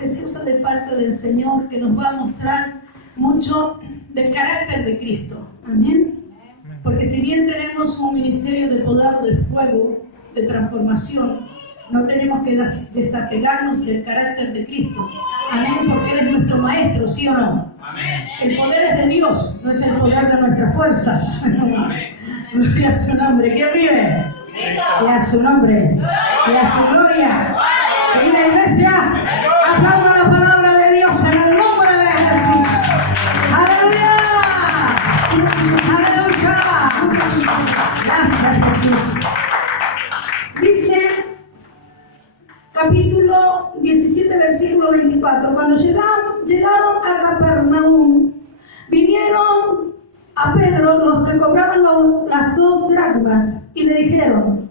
preciosa de parte del Señor que nos va a mostrar mucho del carácter de Cristo. Amén. Porque si bien tenemos un ministerio de poder, de fuego, de transformación, no tenemos que desapegarnos del carácter de Cristo. Amén, porque Él es nuestro Maestro, ¿sí o no? Amén. El poder es de Dios, no es el poder de nuestras fuerzas. Amén. Gloria a su nombre. ¿Quién vive? Y a su nombre. Y a su gloria. Y la iglesia aplauda la palabra de Dios en el nombre de Jesús. ¡Aleluya! ¡Aleluya! Gracias, Jesús. Dice, capítulo 17, versículo 24. Cuando llegaron a Capernaum, vinieron a Pedro los que cobraban las 2 dracmas y le dijeron: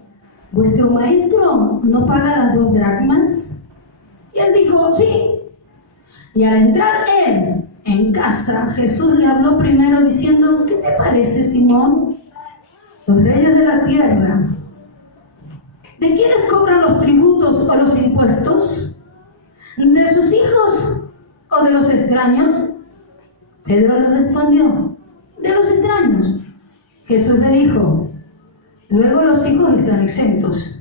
¿vuestro maestro no paga las 2 dracmas? Y él dijo: sí. Y al entrar él en casa, Jesús le habló primero diciendo: ¿qué te parece, Simón? Los reyes de la tierra, ¿de quiénes cobran los tributos o los impuestos? ¿De sus hijos o de los extraños? Pedro le respondió: de los extraños. Jesús le dijo: luego los hijos están exentos.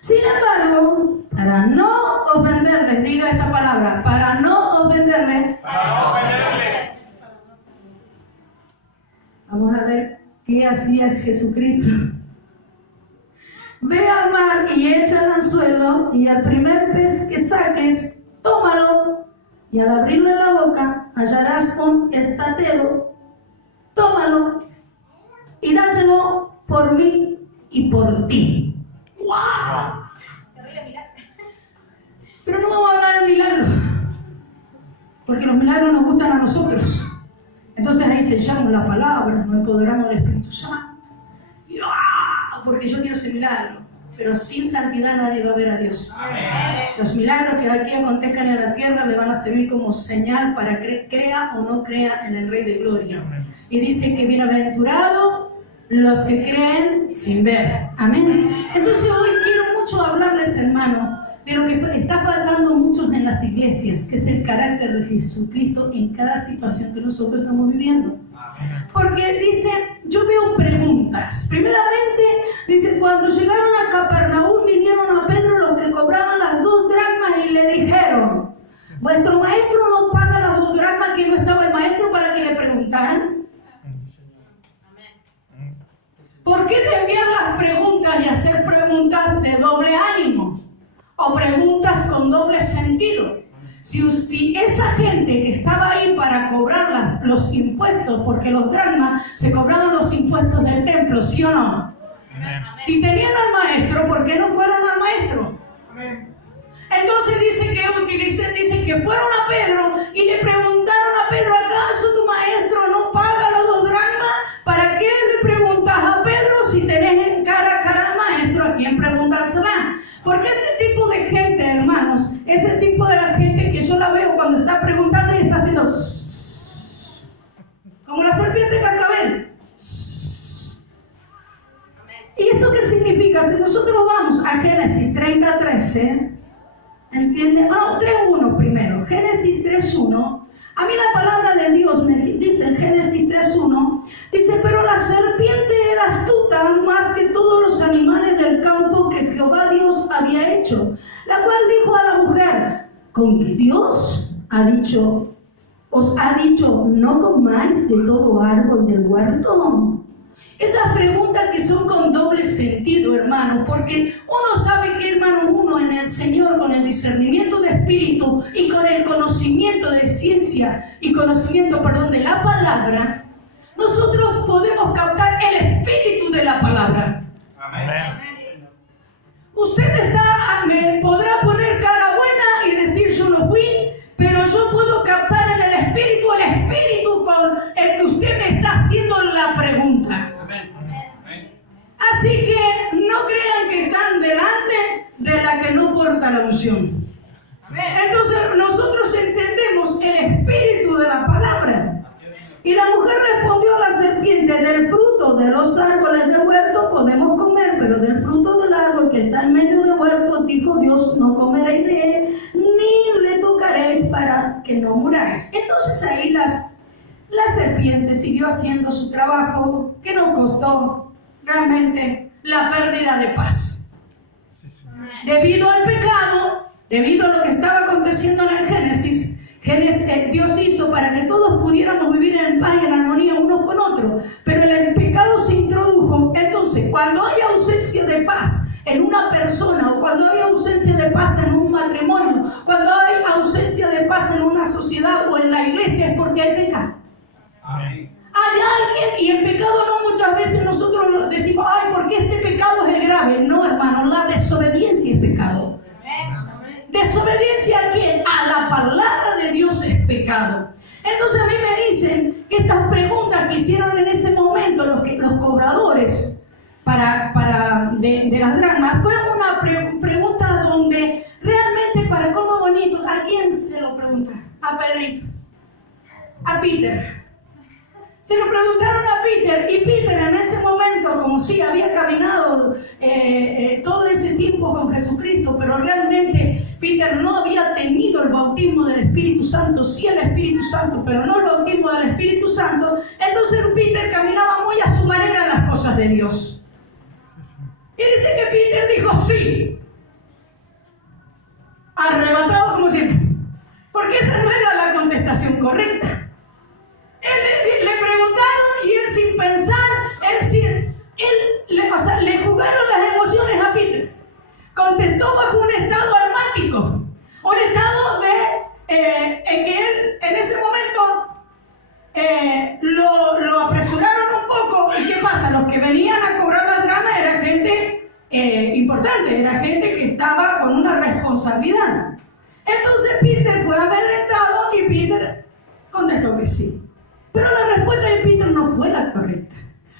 Sin embargo, para no ofenderles, diga esta palabra, para no ofenderles, vamos a ver qué hacía Jesucristo. Ve al mar y echa el anzuelo, y al primer pez que saques, tómalo, y al abrirle la boca hallarás un estatero. Tómalo y dáselo por mí y por ti. ¡Wow! Pero no vamos a hablar de milagros, porque los milagros nos gustan a nosotros. Entonces ahí sellamos la palabra, nos empoderamos del Espíritu Santo. Y porque yo quiero ese milagro, pero sin santidad nadie va a ver a Dios. Amén. Los milagros que aquí acontezcan en la tierra le van a servir como señal para que crea o no crea en el Rey de Gloria. Y dice que bienaventurados los que creen sin ver. Amén. Entonces hoy quiero mucho hablarles, hermano, de lo que está faltando muchos en las iglesias, que es el carácter de Jesucristo en cada situación que nosotros estamos viviendo. Porque dice, yo veo preguntas. Primeramente, dice, cuando llegaron a Capernaum, vinieron a Pedro los que cobraban las 2 dracmas y le dijeron: ¿vuestro maestro no paga las 2 dracmas? Que no estaba el maestro para que le preguntaran. ¿Por qué desviar las preguntas y hacer preguntas de doble ánimo? O preguntas con doble sentido. Si esa gente que estaba ahí para cobrar los impuestos, porque los dracmas se cobraban los impuestos del templo, ¿sí o no? Amén. Si tenían al maestro, ¿por qué no fueron al maestro? Amén. Entonces dice que fueron a Pedro y le preguntaron a Pedro: ¿acaso tu maestro no paga las 2 dracmas? ¿Para qué le preguntas a Pedro si tenés en cara a cara al maestro? ¿A quién preguntársela? Porque este tipo de gente, hermanos, es el tipo de la gente que yo la veo cuando está preguntando y está haciendo como la serpiente cascabel. ¿Y esto qué significa? Si nosotros vamos a Génesis 30:13, ¿entiende? No, 3:1 primero. Génesis 3:1. A mí la palabra de Dios me dice en Génesis 3:1, dice: pero la serpiente era astuta más que todos los animales del campo que Jehová Dios había hecho, la cual dijo a la mujer: ¿con que Dios os ha dicho no comáis de todo árbol del huerto? Esas preguntas que son con doble sentido, hermano, porque uno sabe que, hermano, uno en el Señor, con el discernimiento de espíritu y con el conocimiento de ciencia y conocimiento, de la palabra, nosotros podemos captar el espíritu de la palabra. Amén. Usted me podrá poner cara buena y decir: yo no fui, pero yo puedo captar en el espíritu con el que usted me está haciendo la pregunta. Así que no crean que están delante de la que no porta la unción. Entonces nosotros entendemos el espíritu de la palabra. Y la mujer respondió a la serpiente: del fruto de los árboles del huerto podemos comer, pero del fruto del árbol que está en medio del huerto, dijo Dios, no comeréis de él, ni le tocaréis que no muráis. Entonces ahí la serpiente siguió haciendo su trabajo, que nos costó realmente la pérdida de paz. Debido al pecado, debido a lo que estaba aconteciendo en el Génesis, Dios hizo para que todos pudiéramos vivir en paz y en armonía unos con otros, pero el pecado se introdujo. Entonces, cuando hay ausencia de paz en una persona, o cuando hay ausencia de paz en un matrimonio, cuando hay ausencia de paz en una sociedad o en la iglesia, es porque hay pecado. Amén. Hay alguien, y el pecado no muchas veces nosotros decimos, ay, porque este pecado es el grave. No, hermano, la desobediencia es pecado. ¿Desobediencia a quién? A la palabra de Dios es pecado. Entonces a mí me dicen que estas preguntas que hicieron en ese momento los cobradores de las dracmas fue una pregunta donde realmente, para colmo bonito, ¿a quién se lo preguntaron? A Pedrito, a Peter. Se lo preguntaron a Peter, y Peter en ese momento, como si había caminado todo ese tiempo con Jesucristo, pero realmente Peter no había tenido el bautismo del Espíritu Santo, sí el Espíritu Santo, pero no el bautismo del Espíritu Santo. Entonces Peter caminaba muy a su manera en las cosas de Dios. Y dice que Peter dijo sí, arrebatado como siempre, porque esa no era la contestación correcta. Le preguntaron y él, sin pensar, le jugaron las emociones a Peter. Contestó bajo un estado almático, un estado en que él en ese momento lo apresuraron un poco. ¿Y qué pasa? Los que venían a cobrar la drama era gente importante, era gente que estaba con una responsabilidad. Entonces Peter fue amedrentado y Peter contestó que sí. Pero la respuesta de Peter no fue la correcta.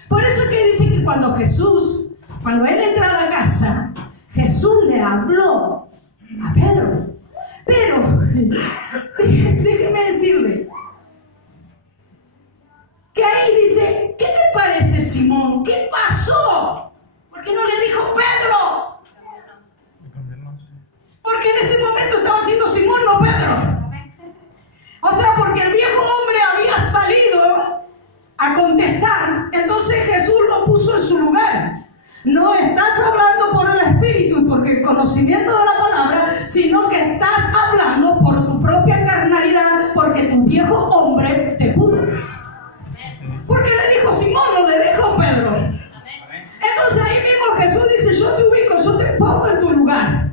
Por eso es que dice que cuando él entra a la casa, Jesús le habló a Pedro. Pero, déjeme decirle, que ahí dice, ¿qué te parece, Simón? ¿Qué pasó? ¿Por qué no le dijo Pedro? Porque en ese momento estaba siendo Simón, no Pedro. O sea, porque el viejo hombre había salido a contestar, entonces Jesús lo puso en su lugar. No estás hablando por el Espíritu y porque el conocimiento de la palabra, sino que estás hablando por tu propia carnalidad, porque tu viejo hombre te pudo. Porque le dijo Simón, no le dijo Pedro. Entonces ahí mismo Jesús dice, yo te ubico, yo te pongo en tu lugar.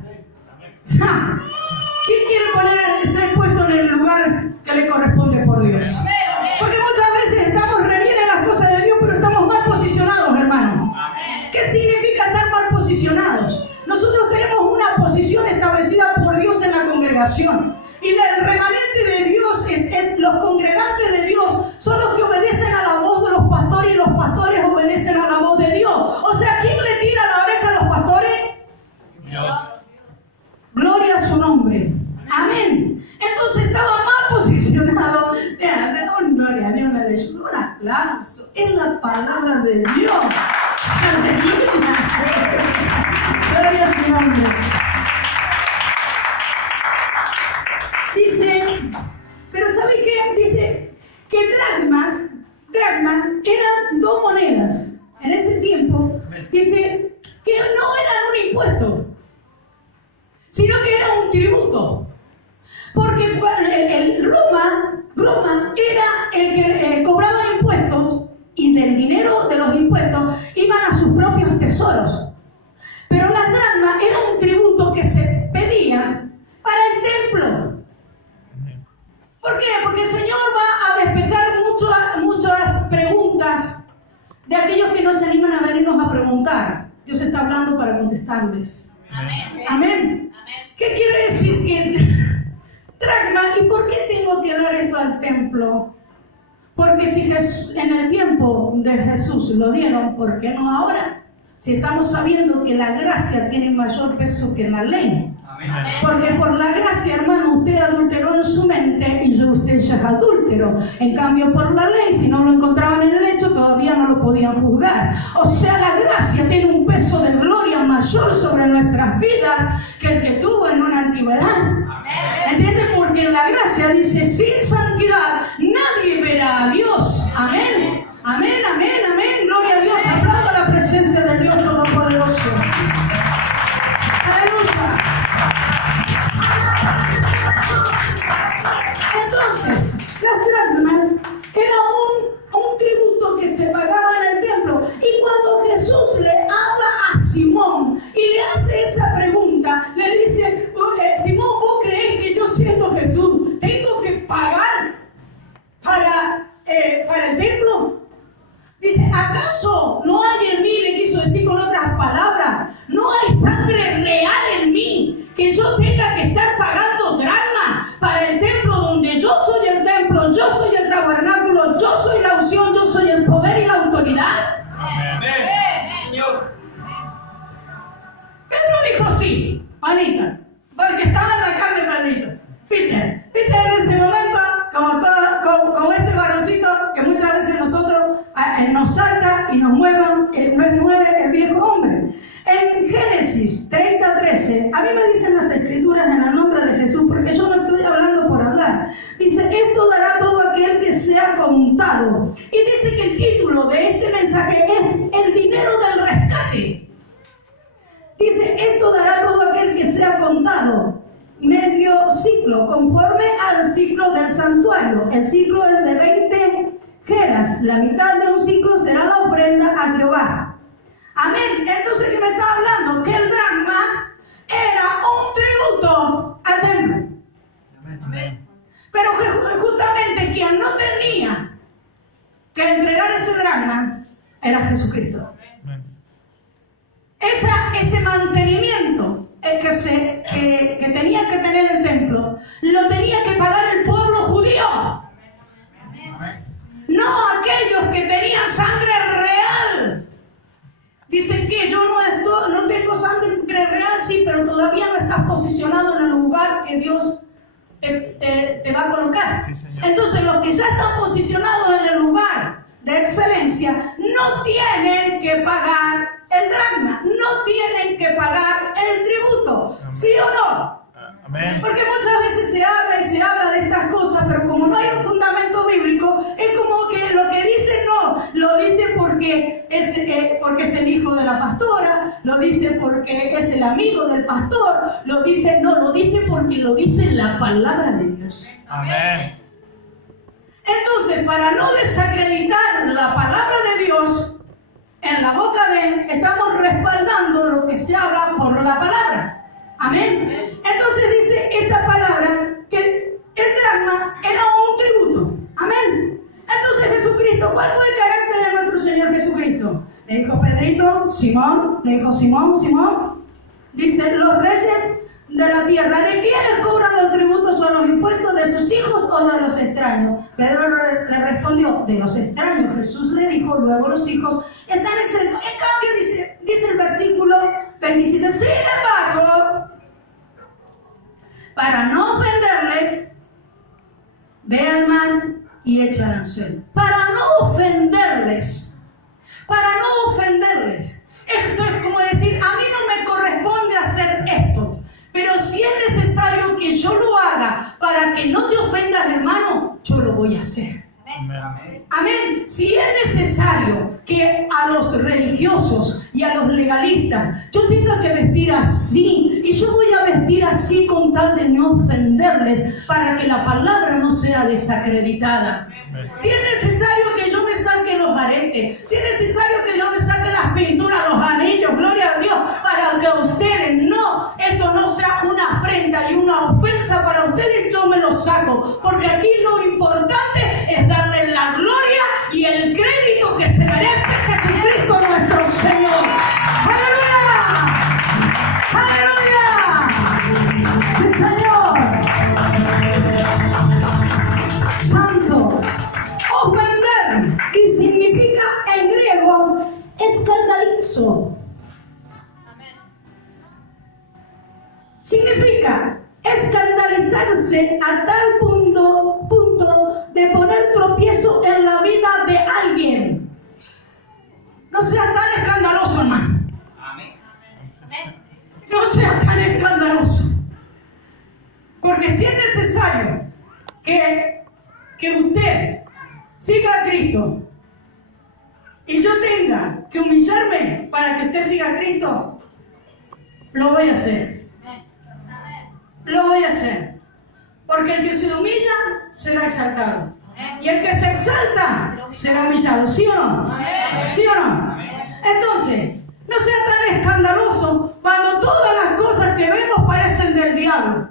¡Ja! ¿Quién quiere ser puesto en el lugar que le corresponde por Dios? Porque muchas veces estamos re bien en las cosas de Dios, pero estamos mal posicionados, hermano. ¿Qué significa estar mal posicionados? Nosotros tenemos una posición establecida por Dios en la congregación. Y el remanente de Dios los congregantes de Dios son los que obedecen a la voz de los pastores, y los pastores obedecen a la voz de Dios. O sea, ¿quién le tira la oreja a los pastores? Dios. Gloria a su nombre. Amén. Entonces estaba mal posicionado. Gloria a Dios, le doy un aplauso. Es la palabra de Dios. Aleluya. Gloria a su nombre. Dice, pero ¿sabe qué? Dice que dracmas eran 2 monedas. En ese tiempo, dice que no eran un impuesto, sino que era un tributo. Porque el Roma era el que cobraba impuestos, y del dinero de los impuestos iban a sus propios tesoros. Pero las dracmas era un tributo que se pedía para el templo. ¿Por qué? Porque el Señor va a despejar muchas preguntas de aquellos que no se animan a venirnos a preguntar. Dios está hablando para contestarles. Amén. Amén. ¿Qué quiere decir que dracma? ¿Y por qué tengo que dar esto al templo? Porque si en el tiempo de Jesús lo dieron, ¿por qué no ahora? Si estamos sabiendo que la gracia tiene mayor peso que la ley. Amén. Porque por la gracia, hermano, usted adulteró en su mente y usted ya es adúltero. En cambio, por la ley, si no lo encontraban en el hecho, todavía no lo podían juzgar. O sea, la gracia tiene un peso de gloria mayor sobre nuestras vidas que el que tuvo en una antigüedad. ¿Entiendes? Porque en la gracia dice, sin santidad nadie verá a Dios. Amén. Amén, amén, amén. Gloria a Dios. Aplauda la presencia de Dios Todopoderoso. Aleluya. Entonces, las dracmas era un tributo que se pagaba en el templo. Y cuando Jesús le habla a Simón y le hace esa pregunta, le dice, Simón, ¿vos creés que yo siendo Jesús tengo que pagar para el templo? Dice, ¿acaso no hay en mí, le quiso decir con otras palabras, no hay sangre real en mí que yo tenga que estar pagando dracma para el templo donde yo soy el templo, yo soy el tabernáculo, yo soy la unción, yo soy el poder y la autoridad? Amén. Señor. Pedro dijo sí, manita, porque estaba en la carne Pedrito. Peter en ese momento, como este varoncito que muchas veces nosotros nos salta y nos mueve el viejo hombre. En Génesis 30:13, a mí me dicen las escrituras en el nombre de Jesús, porque yo no estoy hablando por hablar. Dice, esto dará todo aquel que sea contado. Y dice que el título de este mensaje es el dinero del rescate. Dice, esto dará todo aquel que sea contado. Medio ciclo, conforme al ciclo del santuario. El ciclo es de 20 geras. La mitad de un ciclo será la ofrenda a Jehová. Amén. Entonces, ¿qué me está hablando? Que el dracma era un tributo al templo. Amén. Pero que justamente quien no tenía que entregar ese dracma era Jesucristo. Amén. Ese mantenimiento que tenía que tener el templo, lo tenía que pagar el pueblo judío. Amén. No aquellos que tenían sangre real. Dicen que yo no tengo sangre real, sí, pero todavía no estás posicionado en el lugar que Dios te va a colocar. Sí, Señor. Entonces los que ya están posicionados en el lugar de excelencia no tienen que pagar el dracma, no tienen que pagar el tributo. Amén. ¿Sí o no? Amén. Porque muchas veces se habla de estas cosas, pero como no hay un fundamento bíblico, es como que lo que dice no, lo dice porque es el hijo de la pastora, lo dice porque es el amigo del pastor, lo dice porque lo dice la palabra de Dios. Amén. Entonces, para no desacreditar la palabra de Dios, en la boca de él estamos respaldando lo que se habla por la palabra. Amén. Entonces dice esta palabra que el dracma era un tributo. Amén. Entonces Jesucristo, ¿cuál fue el carácter de nuestro Señor Jesucristo? Le dijo Pedrito, Simón, le dijo Simón. Dice, los reyes de la tierra, ¿de quiénes cobran los tributos o los impuestos? ¿De sus hijos o de los extraños? Pedro le respondió, de los extraños. Jesús le dijo, luego los hijos están exentos. En cambio, dice el versículo 27, sin embargo, para no ofenderles, ve al mar y echa el anzuelo. Para no ofenderles. Esto es como decir, a mí no me corresponde hacer esto, pero si es necesario que yo lo haga para que no te ofendas, hermano, yo lo voy a hacer. Amén. Amén. Si es necesario que a los religiosos y a los legalistas yo tenga que vestir así, y yo voy a vestir así con tal de no ofenderles, para que la palabra no sea desacreditada. Si es necesario que yo me saque los aretes, si es necesario que yo me saque las pinturas, los anillos, gloria a Dios, para que ustedes esto no sea una afrenta y una ofensa para ustedes, yo me lo saco, porque aquí lo importante es darle la gloria y el crédito que se merece Jesucristo nuestro Señor. ¡Aleluya! ¡Aleluya! ¡Sí, Señor! Santo. Ofender, y significa en griego escandalizo. Significa escandalizarse a tal punto No sea tan escandaloso, hermano. Amén. No sea tan escandaloso. Porque si es necesario que usted siga a Cristo y yo tenga que humillarme para que usted siga a Cristo, lo voy a hacer. Lo voy a hacer. Porque el que se humilla será exaltado. Y el que se exalta será humillado. ¿Sí o no? ¿Sí o no? Entonces, no sea tan escandaloso cuando todas las cosas que vemos parecen del diablo.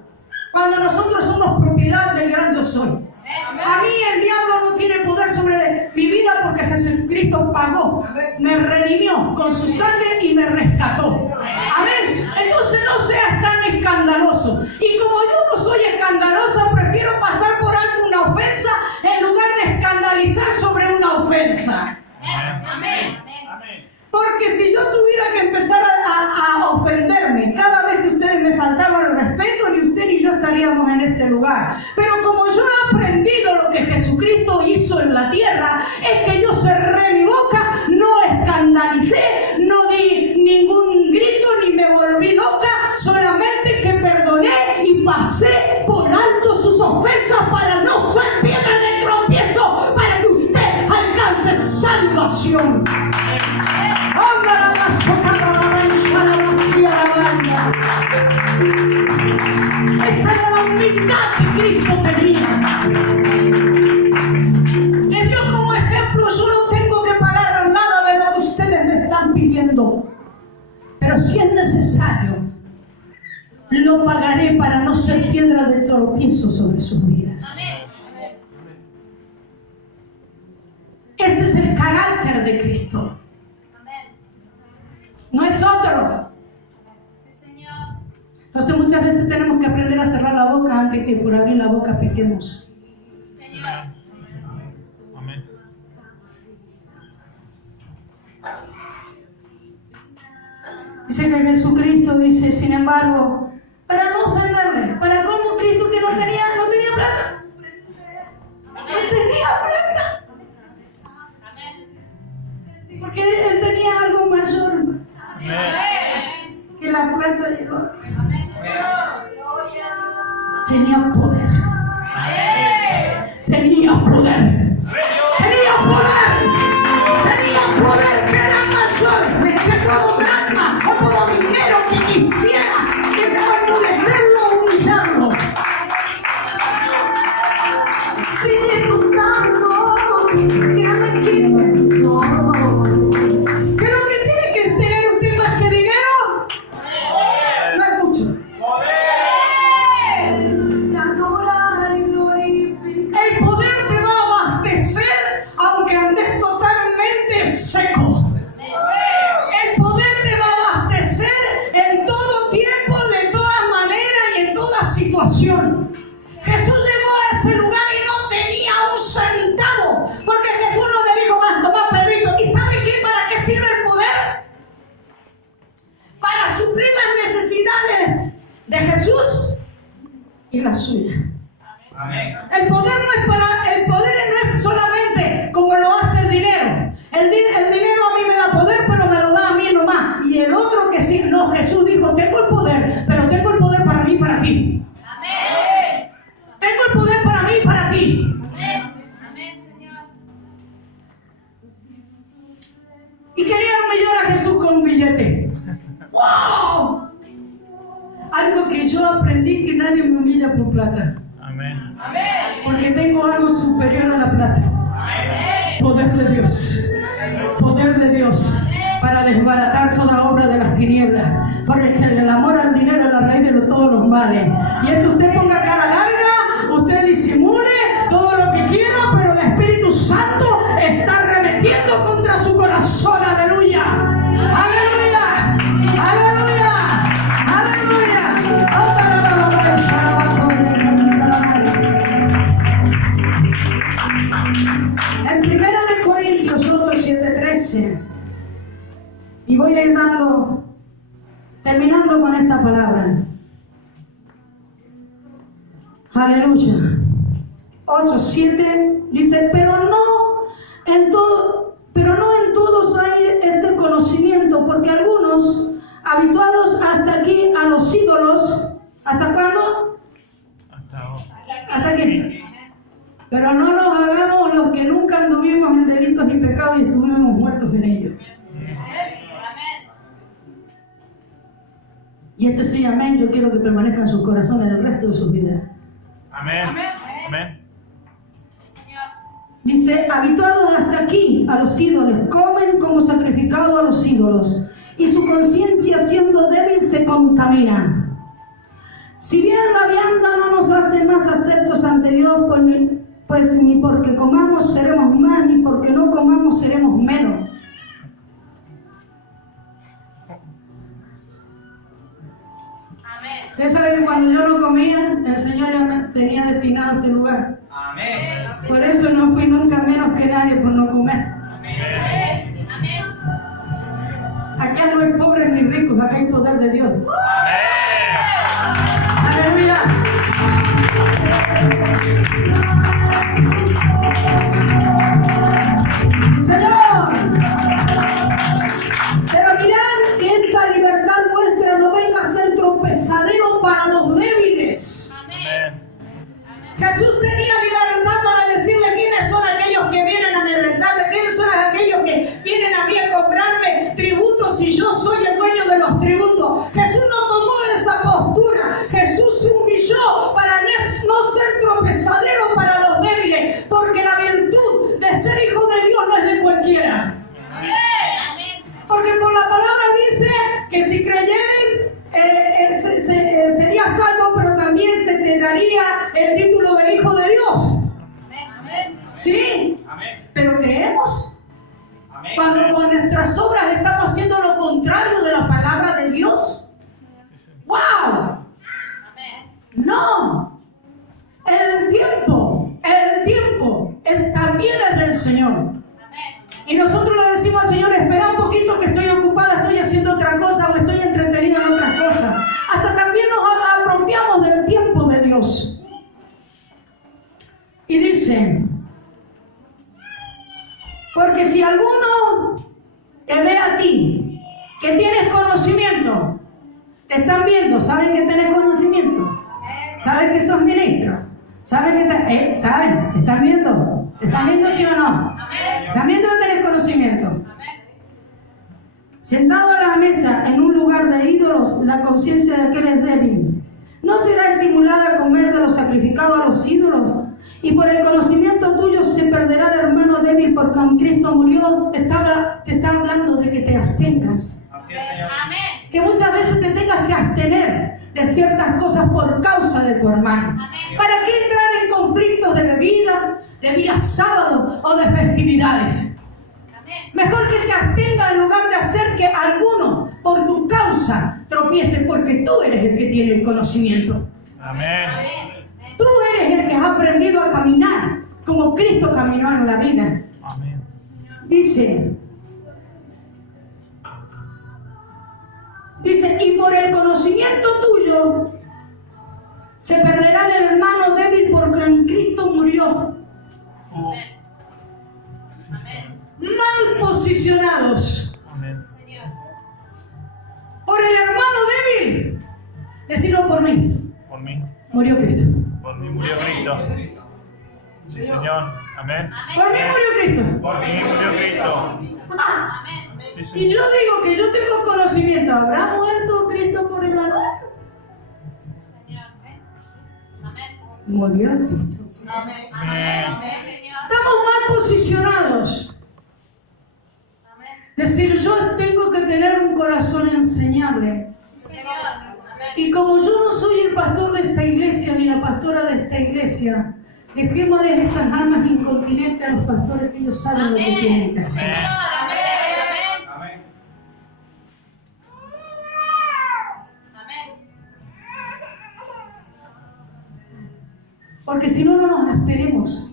Cuando nosotros somos propiedad del gran yo soy. A mí el diablo no tiene poder sobre mi vida porque Jesucristo pagó, me redimió con su sangre y me rescató. Amén. Entonces no seas tan escandaloso. Y como yo no soy escandalosa, prefiero pasar por alto una ofensa en lugar de escandalizar sobre una ofensa. Amén. Porque si yo tuviera que empezar a ofenderme cada vez que ustedes me faltaban el respeto, ni usted ni yo estaríamos en este lugar. Pero como yo he aprendido lo que Jesucristo hizo en la tierra, es que yo cerré mi boca, no escandalicé, no di ningún grito, ni me volví loca, solamente que perdoné y pasé por alto sus ofensas para no ser piedra de tropiezo, para que usted alcance salvación. Esta era la humildad que Cristo tenía. Les dio como ejemplo, yo no tengo que pagar nada de lo que ustedes me están pidiendo. Pero si es necesario, lo pagaré para no ser piedra de tropiezo sobre sus vidas. Este es el carácter de Cristo. No es otro. Entonces muchas veces tenemos que aprender a cerrar la boca antes que por abrir la boca pequemos. Amén. Dice que Jesucristo dice, sin embargo, para no ofenderle, para cómo Cristo que no tenía plata. No tenía plata. Porque él tenía algo mayor que la plata y el oro. Tenía poder. Tenía poder. Tenía poder. Tenía poder que era mayor que todo drama o todo dinero que quisiera enmudecerlo o humillarlo. Espíritu Santo, que me quite todo. ¿Qué es lo que tiene que tener usted más que dinero? No escucho. El poder te va a abastecer aunque andes totalmente seco. El poder te va a abastecer en todo tiempo, de toda manera y en toda situación. Jesús llegó a ese lugar y no tenía un centavo, porque Jesús no le dijo más, toma Pedrito. ¿Y sabe qué? ¿Para qué sirve el poder? Para suplir las necesidades de Jesús y las suyas. Amén. El poder no es solamente como lo hace el dinero. El dinero a mí me da poder, pero me lo da a mí nomás. Y el otro que sí, no, Jesús dijo, tengo el poder, pero tengo el poder para mí y para ti. Amén. Tengo el poder para mí y para ti. Amén, Señor. Y querían humillar a Jesús con un billete. ¡Wow! Algo que yo aprendí, que nadie me humilla por plata. Amén. Porque tengo algo superior a la plata. Poder de Dios. Poder de Dios. Para desbaratar toda obra de las tinieblas. Porque el amor al dinero es la raíz de todos los males. Y es que usted ponga cara larga, usted disimule todo lo que quiera, pero el Espíritu Santo está arremetiendo contra su corazón. Aleluya. Aleluya. Aleluya. Aleluya. En 1 Corintios 8:7-13, y voy a ir terminando con esta palabra. Aleluya. 8:7 dice, pero no en todos hay esta cuidado, porque algunos, habituados hasta aquí a los ídolos, ¿hasta cuándo? Hasta aquí. Pero no nos hagamos los que nunca anduvimos en delitos ni pecados y estuvimos muertos en ellos. Y este sí, amén, yo quiero que permanezca en sus corazones el resto de sus vidas. Amén. Amén. Dice, habituados hasta aquí a los ídolos, comen como sacrificado a los ídolos, y su conciencia siendo débil se contamina. Si bien la vianda no nos hace más aceptos ante Dios, pues ni porque comamos seremos más, ni porque no comamos seremos menos. Ustedes saben que cuando yo no comía, el Señor ya me tenía destinado a este lugar. Amén. Por eso no fui nunca menos que nadie por no comer. Amén. Acá no hay pobres ni ricos, acá hay poder de Dios. Aleluya. Señor. Pero mirad que esta libertad nuestra no venga a ser tropezadero para los débiles. Amén. Jesús tenía libertad para decirle quiénes son aquellos que vienen a amedrentarme, quiénes son aquellos que vienen a mí a cobrarme tributos y yo soy el dueño de los tributos. Jesús no tomó esa postura. Jesús se humilló para no ser tropezadero para los débiles, porque la virtud de ser hijo de Dios no es de cualquiera. Porque por la palabra dice que si creyeres serías salvo, pero también se te daría el título de hijo de Dios. ¿Sí? Pero creemos. Cuando con nuestras obras estamos haciendo lo contrario de la palabra de Dios. ¡Wow! No. El tiempo también es del Señor. Y nosotros le decimos al Señor, espera un poquito que estoy ocupada, estoy haciendo otra cosa o estoy entretenida en otras cosas. Hasta también nos apropiamos del tiempo de Dios. Y dice, porque si alguno te ve a ti, que tienes conocimiento, te están viendo, saben que tenés conocimiento, saben que sos ministro, saben que saben, ¿están viendo? ¿Están viendo sí o no? ¿Están viendo que tenés conocimiento? Sentado a la mesa en un lugar de ídolos, la conciencia de aquel es débil. ¿No será estimulada a comer de lo sacrificado a los ídolos? Y por el conocimiento tuyo se perderá el hermano débil porque en Cristo murió. Te está hablando de que te abstengas. Así es, Señor. Que muchas veces te tengas que abstener de ciertas cosas por causa de tu hermano. ¿Para qué entrar en conflictos de bebida, de día sábado o de festividades? Mejor que te abstengas en lugar de hacer que alguno por tu causa tropiece, porque tú eres el que tiene el conocimiento. Amén. Tú eres el que has aprendido a caminar como Cristo caminó en la vida. Amén. Dice, y por el conocimiento tuyo se perderá el hermano débil porque en Cristo murió. Mal posicionados. Amén. Por el hermano débil. Decirlo por mí. Por mí. Murió Cristo. Por mí murió Cristo. Sí, Señor. Amén. Por mí murió Cristo. Por mí murió Cristo. Sí, Y Señor. yo digo que yo tengo conocimiento. ¿Habrá muerto Cristo por el varón? Murió Cristo. Amén. Estamos mal posicionados. Decir, yo tengo que tener un corazón enseñable. Y como yo no soy el pastor de esta iglesia ni la pastora de esta iglesia, dejémosles estas almas incontinentes a los pastores, que ellos saben lo que tienen que hacer. Amén. Porque si no, no nos abstenemos.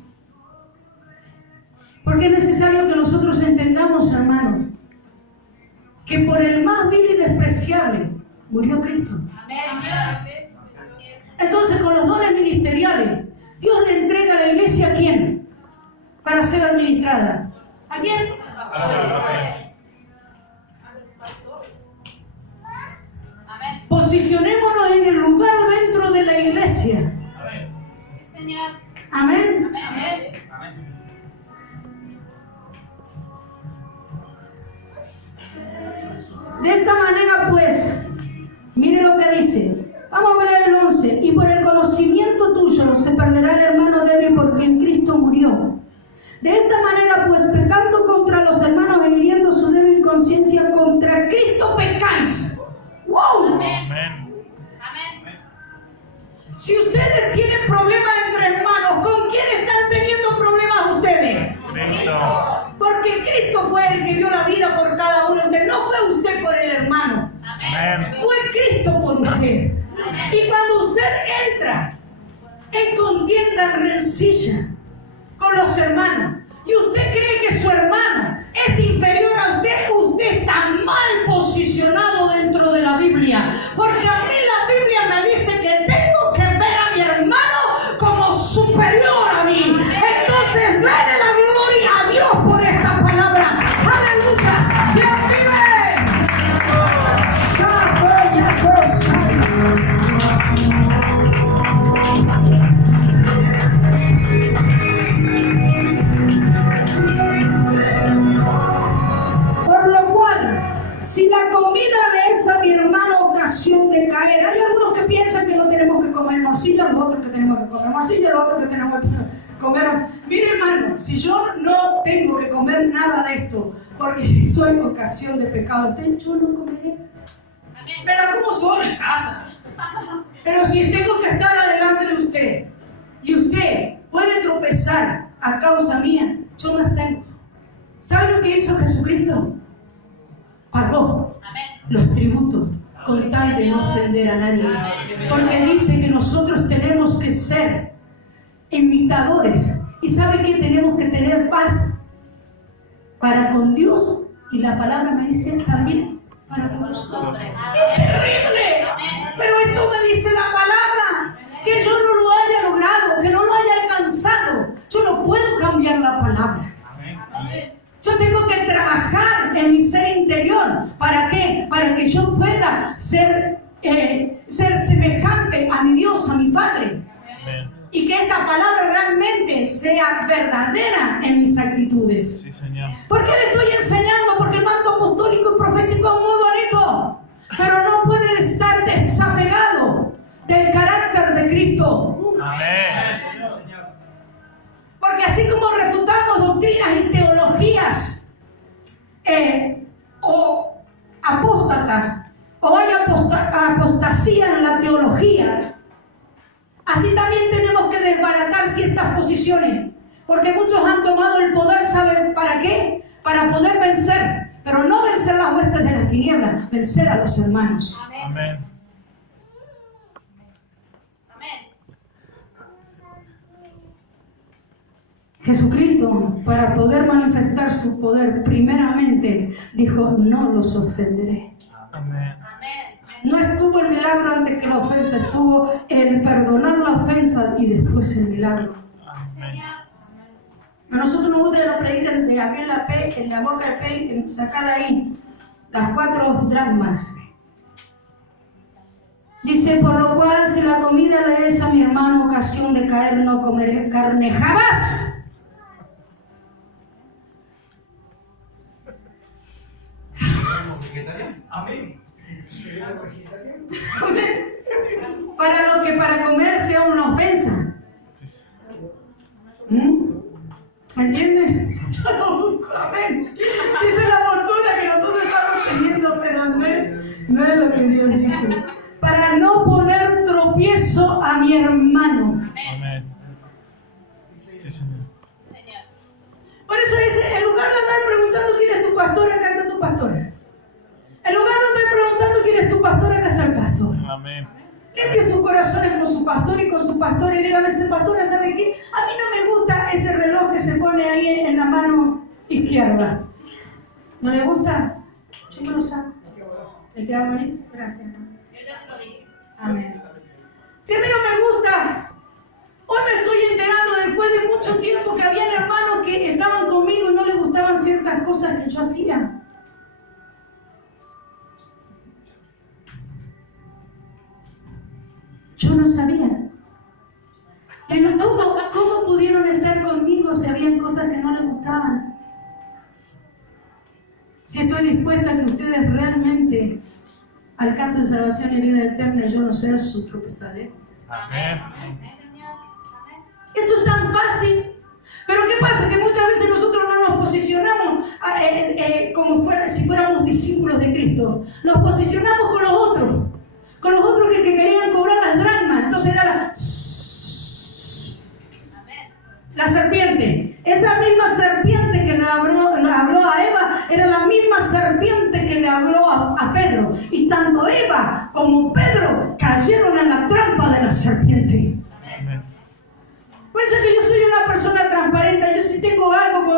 Porque es necesario que nosotros entendamos, hermanos, que por el más vil y despreciable murió Cristo. Entonces, con los dones ministeriales, Dios le entrega a la iglesia ¿a quién? Para ser administrada. ¿A quién? Posicionémonos en el lugar dentro de la iglesia. Sí, Señor. Amén. Amén. De esta manera, pues, mire lo que dice. Vamos a ver el 11. Y por el conocimiento tuyo se perderá el hermano débil por quien Cristo murió. De esta manera, pues, pecando contra los hermanos e hiriendo su débil conciencia, contra Cristo pecáis. ¡Wow! Amén. Amén. Amén. Si ustedes tienen problemas entre hermanos, ¿con quién están teniendo problemas ustedes? Cristo. Porque Cristo fue el que dio la vida por cada uno de ustedes. No fue usted por el hermano. Amén. Fue Cristo por usted. Y cuando usted entra en contienda, en rencilla con los hermanos, y usted cree que su hermano es inferior a usted, usted está mal posicionado dentro de la Biblia. Porque a mí la Biblia me dice que tengo que ver a mi hermano como superior a mí. Entonces, dale la gloria a Dios por esta palabra. ¡Aleluya! ¡Dios vive! Por lo cual, si la comida le es a mi hermano ocasión de caer, hay algunos que piensan que no tenemos que comer morcilla, los otros que tenemos que comer morcilla, los otros que tenemos que comer. Mire, hermano, si yo no tengo que comer nada de esto porque soy ocasión de pecado, usted, yo no comeré. Me la como sola en casa. Pero si tengo que estar adelante de usted y usted puede tropezar a causa mía, yo no tengo. ¿Sabe lo que hizo Jesucristo? Pagó los tributos con tal de no ofender a nadie. Porque dice que nosotros tenemos que ser imitadores. ¿Y sabe que tenemos que tener paz para con Dios? Y la palabra me dice también para con nosotros. ¡Es terrible! Pero esto me dice la palabra, que yo no lo haya logrado, que no lo haya alcanzado. Yo no puedo cambiar la palabra. Yo tengo que trabajar en mi ser interior. ¿Para qué? Para que yo pueda ser semejante a mi Dios, a mi Padre. Amén. Y que esta palabra realmente sea verdadera en mis actitudes. Sí, Señor. ¿Por qué le estoy enseñando? Porque el manto apostólico y profético es muy bonito, pero no puede estar desapegado del carácter de Cristo. Amén. Porque así como refutamos doctrinas y teologías o apóstatas, o hay apostasía en la teología, así también tenemos que desbaratar ciertas posiciones. Porque muchos han tomado el poder, ¿saben para qué? Para poder vencer, pero no vencer las huestes de las tinieblas, vencer a los hermanos. Amén. Jesucristo, para poder manifestar su poder, primeramente dijo, no los ofenderé. Amén. No estuvo el milagro antes que la ofensa, estuvo el perdonar la ofensa y después el milagro. Amén. A nosotros nos gusta que nos predican de abrir la fe, en la boca del fe y sacar ahí las 4 dracmas. Dice, por lo cual si la comida le es a mi hermano ocasión de caer, no comeré carne jamás. Amén. Para comer sea una ofensa. Sí, sí. ¿Me entiendes? Yo no busco, amén. Si esa es la postura que nosotros estamos teniendo, pero no es lo que Dios dice. Para no poner tropiezo a mi hermano. Amén. Sí, Señor. Por eso dice, en lugar de andar preguntando quién es tu pastor, acá está tu pastora. En lugar de andar preguntando quién es tu pastor, acá está el pastor. Amén. Limpie sus corazones con su pastor y con su pastor y dígame, ese pastor, ¿sabe qué? A mí no me gusta ese reloj que se pone ahí en la mano izquierda. ¿No le gusta? Yo me lo saco. ¿Le queda bonito? Gracias. Amén. Si a mí no me gusta, hoy me estoy enterando después de mucho tiempo que había hermanos que estaban conmigo y no les gustaban ciertas cosas que yo hacía. yo no sabía. Le digo, ¿cómo pudieron estar conmigo si habían cosas que no les gustaban? Si estoy dispuesta a que ustedes realmente alcancen salvación y vida eterna, yo no ser su tropezar, ¿eh? Amén. Sí, Señor. Amén. Esto es tan fácil. Pero ¿qué pasa? Que muchas veces nosotros no nos posicionamos como si fuéramos discípulos de Cristo. Nos posicionamos con los otros que querían cobrar las dracmas. Entonces era la serpiente. Esa misma serpiente que le habló a Eva era la misma serpiente que le habló a Pedro. Y tanto Eva como Pedro cayeron en la trampa de la serpiente. Amén. Puede ser que yo soy una persona transparente. Yo si tengo algo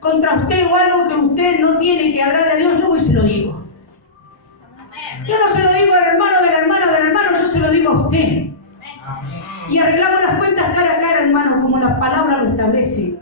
contra usted o algo que usted no tiene que agrade a Dios, yo voy y se lo digo. Yo no se lo digo al hermano del hermano, yo se lo digo a usted. Y arreglamos las cuentas cara a cara, hermano, como la palabra lo establece.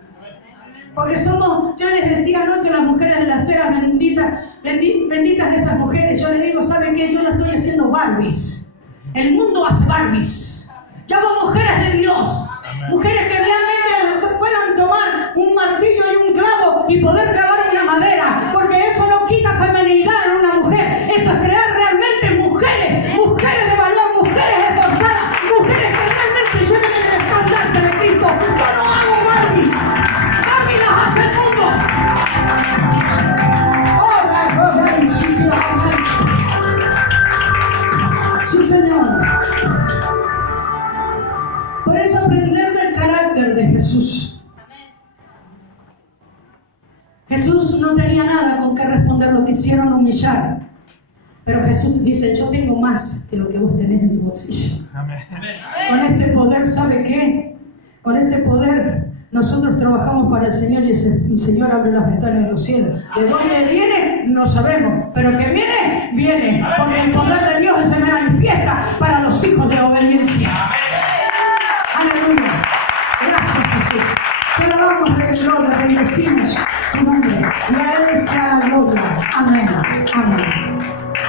Porque yo les decía anoche a las mujeres de las eras benditas de esas mujeres, yo les digo, ¿saben qué? Yo no estoy haciendo Barbies. El mundo hace Barbies. Yo hago mujeres de Dios. Mujeres que realmente puedan tomar un martillo y un clavo y poder clavar una madera. Porque eso no quita feminidad en una mujer. Eso es crear realmente mujeres de valor, mujeres esforzadas, mujeres que realmente lleven el estandarte de Cristo. Yo no hago Barbies. Barbies las hace el mundo. Sí, Señor. Por eso aprender del carácter de Jesús. Jesús no tenía nada con qué responder, lo quisieron humillar. Pero Jesús dice, yo tengo más que lo que vos tenés en tu bolsillo. Amén. Con este poder, ¿sabe qué? Con este poder nosotros trabajamos para el Señor y el Señor abre las ventanas de los cielos. ¿De dónde viene? No sabemos. Pero que viene, viene. Porque el poder de Dios se manifiesta para los hijos de la obediencia. Aleluya. Gracias, Jesús. Te lo damos de gloria, bendecimos tu nombre. Y a Él sea la gloria.